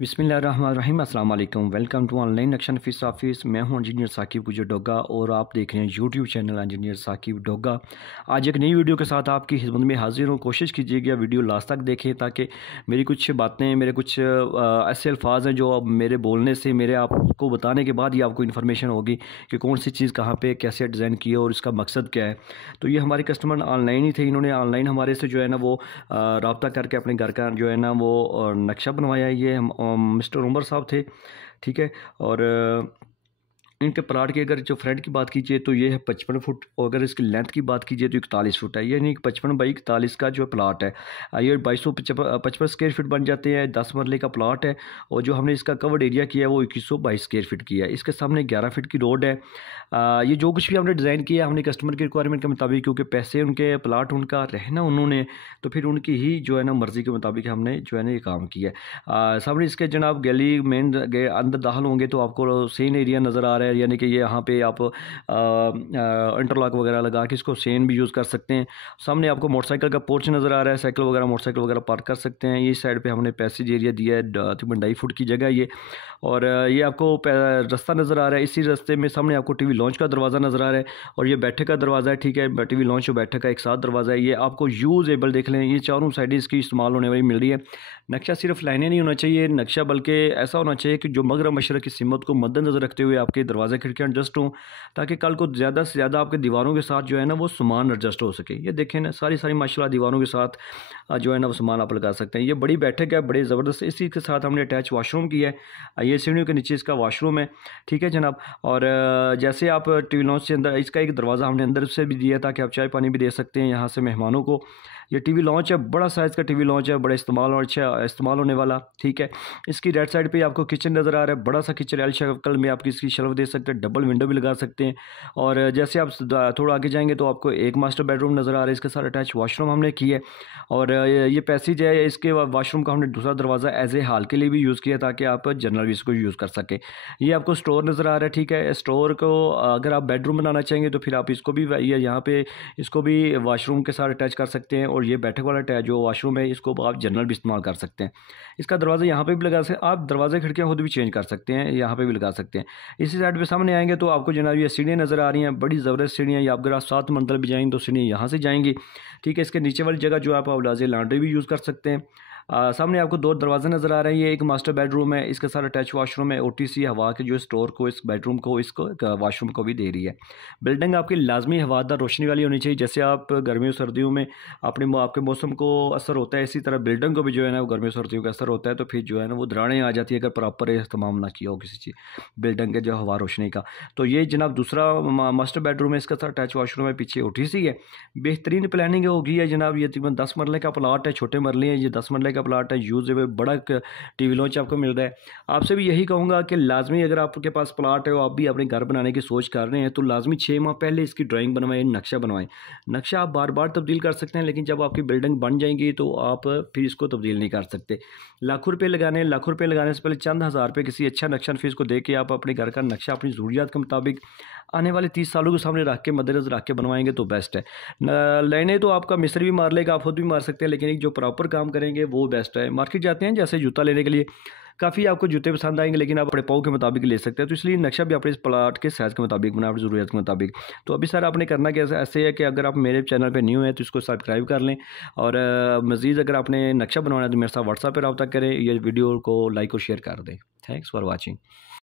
बिस्मिल्लाहिर्रहमानिर्रहीम अस्सलाम वालेकुम। वेलकम टू ऑनलाइन नक्शा नफीस ऑफिस। मैं हूं इंजीनियर साकिब गुजर डोगा और आप देख रहे हैं YouTube channel engineer Saqib Doga. आज एक नई वीडियो के साथ आपकी खिदमत में हाजिर हूं। कोशिश कीजिएगा वीडियो लास्ट तक देखें ताकि मेरी कुछ बातें, मेरे कुछ ऐसे अल्फाज हैं जो अब मेरे बोलने से, मेरे आपको बताने के बाद ही आपको इन्फॉर्मेशन होगी कि कौन सी चीज़ कहाँ पर कैसे डिज़ाइन की है और इसका मकसद क्या है। तो ये हमारे कस्टमर ऑनलाइन ही थे, इन्होंने ऑनलाइन हमारे से जो है ना वो रब्ता करके अपने घर का जो है ना वो नक्शा बनवाया है। ये हम मिस्टर उमर साहब थे, ठीक है। और इनके प्लाट की अगर जो फ्रंट की बात कीजिए तो ये है 55 फुट, और अगर इसकी लेंथ की बात कीजिए तो 41 फुट है। यानी 55 बाई 41 का जो प्लाट है, ये 2255 स्क्वायर फीट बन जाते हैं। 10 मरले का प्लाट है और जो हमने इसका कवर्ड एरिया किया है वो 2122 स्क्वायर फीट किया है। इसके सामने 11 फीट की रोड है। ये जो कुछ भी हमने डिज़ाइन किया हमने कस्टमर की रिक्वायरमेंट के मुताबिक, क्योंकि पैसे उनके, प्लाट उनका रहना उन्होंने, तो फिर उनकी ही जो है ना मर्ज़ी के मुताबिक हमने जो है ना ये काम किया है। सामने इसके जनाब गली मेन अंदर दाखिल होंगे तो आपको सेन एरिया नज़र आ रहा है, यानी कि ये यहाँ पे आप इंटरलॉक वगैरह लगा के इसको सेन भी यूज़ कर सकते हैं। सामने आपको मोटरसाइकिल का पोर्च नज़र आ रहा है, साइकिल वगैरह, मोटरसाइकिल वगैरह पार्क कर सकते हैं। ये साइड पे हमने पैसेज एरिया दिया है, तकरीबन 2.5 फुट की जगह ये। और ये आपको रास्ता नज़र आ रहा है। इसी रास्ते में सामने आपको टीवी लॉन्च का दरवाज़ा नज़र आ रहा है और ये बैठक का दरवाज़ा है, ठीक है। टीवी लॉन्च और बैठक का एक साथ दरवाज़ा है। ये आपको यूजेबल देख लें, ये चारों साइडें इसकी इस्तेमाल होने वाली मिल रही है। नक्शा सिर्फ लाइनें नहीं होना चाहिए, नक्शा बल्कि ऐसा होना चाहिए कि जो मगरब मशरक़ की सिमत को मद्देनज़र रखते हुए आपके दरवाज़े खिड़कियाँ एडजस्ट हों, ताकि कल को ज़्यादा से ज़्यादा आपके दीवारों के साथ जो है ना वो सामान एडजस्ट हो सके। ये देखें ना, सारी माशाल्लाह दीवारों के साथ जो है ना वो सामान आप लगा सकते हैं। ये बड़ी बैठक है, बड़े ज़बरदस्त। इसी के साथ हमने अटैच वाशरूम किया है। ये सीढ़ियों के नीचे इसका वाशरूम है, ठीक है जनाब। और जैसे आप टीवी लॉन्च से अंदर, इसका एक दरवाज़ा हमने अंदर से भी दिया ताकि आप चाय पानी भी दे सकते हैं यहाँ से मेहमानों को। ये टीवी लॉन्च है, बड़ा साइज़ का टीवी लॉन्च है, बड़ा इस्तेमाल और अच्छा इस्तेमाल होने वाला, ठीक है। इसकी राइट साइड पे आपको किचन नज़र आ रहा है, बड़ा सा किचन, एल शक्ल में आप इसकी शेल्फ दे सकते हैं, डबल विंडो भी लगा सकते हैं। और जैसे आप थोड़ा आगे जाएंगे तो आपको एक मास्टर बेडरूम नज़र आ रहा है, इसके साथ अटैच वाशरूम हमने की है। और ये पैसेज है, इसके वाशरूम का हमने दूसरा दरवाज़ा एज ए हाल के लिए भी यूज़ किया ताकि आप जनरल भी इसको यूज़ कर सकें। ये आपको स्टोर नज़र आ रहा है, ठीक है। स्टोर को अगर आप बेडरूम बनाना चाहेंगे तो फिर आप इसको भी, ये यहाँ पे इसको भी वाशरूम के साथ अटैच कर सकते हैं। और ये बैठक वाला अटैच जो वाशरूम है इसको आप जनरल भी इस्तेमाल कर सकते हैं। इसका दरवाज़ा यहाँ पे भी लगा सकते हैं आप, दरवाजे खिड़कियाँ खुद भी चेंज कर सकते हैं, यहाँ पे भी लगा सकते हैं। इसी साइड पे सामने आएंगे तो आपको जनाब ये सीढ़ियाँ नज़र आ रही हैं, बड़ी ज़बरदस्त सीढ़ियाँ। ये आप अगर आप 7 मंजिल भी जाएंगे तो सीढ़ियाँ यहाँ से जाएंगी, ठीक है। इसके नीचे वाली जगह जो आप लाजे लॉन्ड्री भी यूज़ कर सकते हैं। सामने आपको 2 दरवाजे नज़र आ रहे हैं। ये एक मास्टर बेडरूम है, इसके साथ अटैच वाशरूम है। ओटीसी हवा के जो स्टोर को, इस बेडरूम को, इसको वाशरूम को भी दे रही है। बिल्डिंग आपकी लाजमी हवादार रोशनी वाली होनी चाहिए। जैसे आप गर्मियों सर्दियों में अपने आपके मौसम को असर होता है, इसी तरह बिल्डिंग को भी जो है ना वो गर्मियों सर्दियों का असर होता है। तो फिर जो है ना वो दरारें आ जाती है अगर प्रॉपर इस्तेमाल ना किया हो किसी चीज़ बिल्डिंग के जो हवा रोशनी का। तो ये जनाब दूसरा मास्टर बेडरूम है, इसके साथ अटैच वाशरूम है, पीछे ओटीसी है। बेहतरीन प्लानिंग होगी है जनाब। ये तकरीबन 10 मरले का प्लाट है, छोटे मरले हैं, ये 10 मरले का प्लाट है, यूजेबल बड़ा टीवी लॉन्च आपको मिल रहा है। आपसे भी यही कहूँगा कि लाजमी अगर आपके पास प्लाट है और आप भी अपने घर बनाने की सोच कर रहे हैं तो लाजमी 6 माह पहले इसकी ड्राइंग बनवाएं, नक्शा बनवाएं। नक्शा आप बार बार तब्दील कर सकते हैं, लेकिन जब आपकी बिल्डिंग बन जाएंगी तो आप फिर इसको तब्दील नहीं कर सकते। लाखों रुपये लगाने से पहले चंद हज़ार रुपये किसी अच्छा नक्शा नफीस को दे के आप अपने घर का नक्शा अपनी ज़रूरियात के मुताबिक आने वाले 30 सालों के सामने रख के, मद्देनज़र रख के बनवाएंगे तो बेस्ट है। लाइनें तो आपका मिस्त्री भी मार लेगा, आप खुद भी मार सकते हैं, लेकिन एक जो प्रॉपर काम करेंगे वो बेस्ट है। मार्केट जाते हैं जैसे जूता लेने के लिए, काफ़ी आपको जूते पसंद आएंगे लेकिन आप अपने पाँव के मुताबिक ले सकते हैं। तो इसलिए नक्शा भी अपने इस प्लाट के साइज़ के मुताबिक बना, अपनी ज़रूरत के मुताबिक। तो अभी सर आपने करना क्या ऐसे है कि अगर आप मेरे चैनल पे न्यू हैं तो इसको सब्सक्राइब कर लें। और मज़ीद अगर आपने नक्शा बनवाना है तो मेरे साथ व्हाट्सएप पर रब्ता करें, ये वीडियो को लाइक और शेयर कर दें। Thanks for watching.